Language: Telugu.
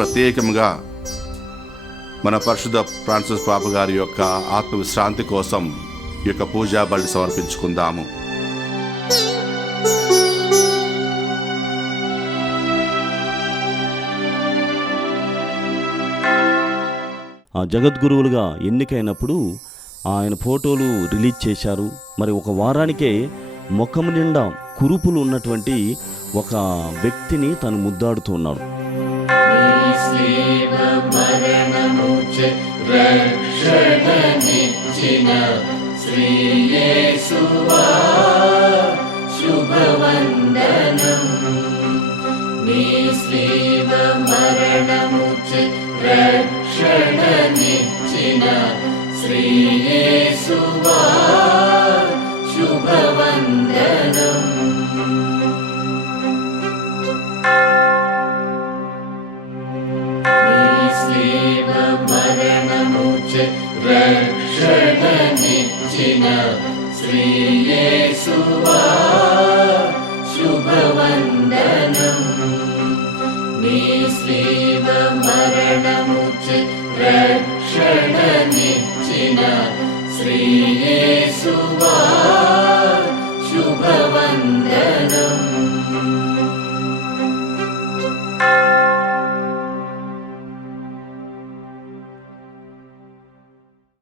ప్రత్యేకంగా మన పరిశుద్ధ ఫ్రాన్సిస్ పాప గారి యొక్క ఆత్మ విశ్రాంతి కోసం ఈ యొక్క పూజా బలి సమర్పించుకుందాము. జగద్గురువులుగా ఎన్నికైనప్పుడు ఆయన ఫోటోలు రిలీజ్ చేశారు. మరి ఒక వారానికే ముఖం నిండా కురుపులు ఉన్నటువంటి ఒక వ్యక్తిని తను ముద్దాడుతూ ఉన్నాడు. నీ శ్రీవ మరణముచే